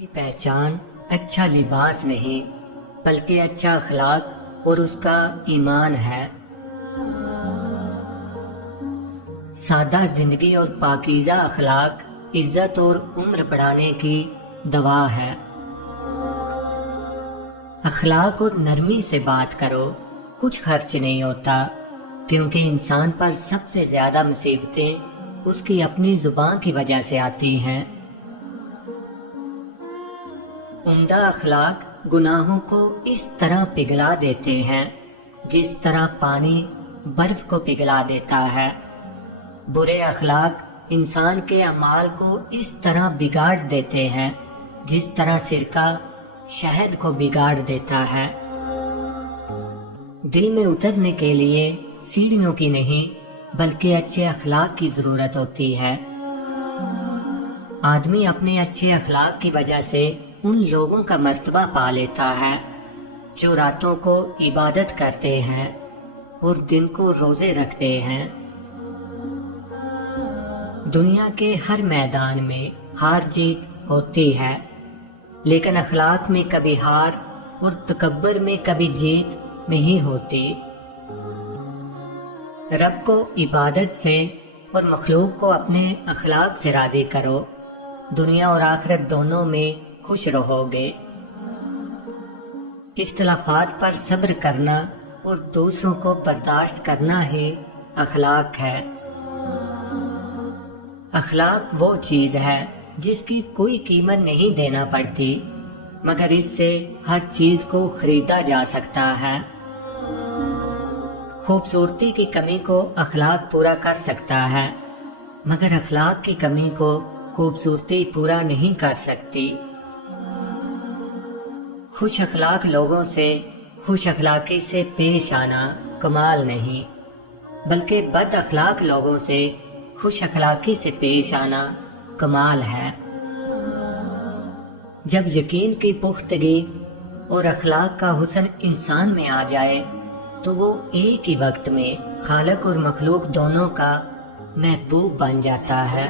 की पहचान अच्छा लिबास नहीं बल्कि अच्छा अखलाक और उसका ईमान है। सादा जिंदगी और पाकीज़ा अखलाक इज्जत और उम्र बढ़ाने की दवा है। अखलाक और नरमी से बात करो, कुछ खर्च नहीं होता, क्योंकि इंसान पर सबसे ज्यादा मुसीबतें उसकी अपनी जुबान की वजह से आती हैं। उम्दा अखलाक गुनाहों को इस तरह पिघला देते हैं जिस तरह पानी बर्फ को पिघला देता है। बुरे अखलाक इंसान के अमाल को इस तरह बिगाड़ देते हैं जिस तरह सिरका शहद को बिगाड़ देता है। दिल में उतरने के लिए सीढ़ियों की नहीं बल्कि अच्छे अखलाक की जरूरत होती है। आदमी अपने अच्छे अखलाक की वजह से उन लोगों का मर्तबा पा लेता है जो रातों को इबादत करते हैं और दिन को रोजे रखते हैं। दुनिया के हर मैदान में हार जीत होती है, लेकिन अखलाक में कभी हार और तकब्बर में कभी जीत नहीं होती। रब को इबादत से और मखलूक को अपने अखलाक से राजी करो, दुनिया और आखिरत दोनों में खुश रहोगे। इख्तिलाफात पर सब्र करना और दूसरों को बर्दाश्त करना ही अखलाक है। अखलाक वो चीज है जिसकी कोई कीमत नहीं देना पड़ती, मगर इससे हर चीज को खरीदा जा सकता है। खूबसूरती की कमी को अखलाक पूरा कर सकता है, मगर अखलाक की कमी को खूबसूरती पूरा नहीं कर सकती। खुश अखलाक लोगों से खुश अखलाकी से पेश आना कमाल नहीं, बल्कि बद अखलाक लोगों से खुश अखलाकी से पेश आना कमाल है। जब यकीन की पुख्तगी और अखलाक का हुस्न इंसान में आ जाए तो वो एक ही वक्त में खालिक और मखलूक दोनों का महबूब बन जाता है।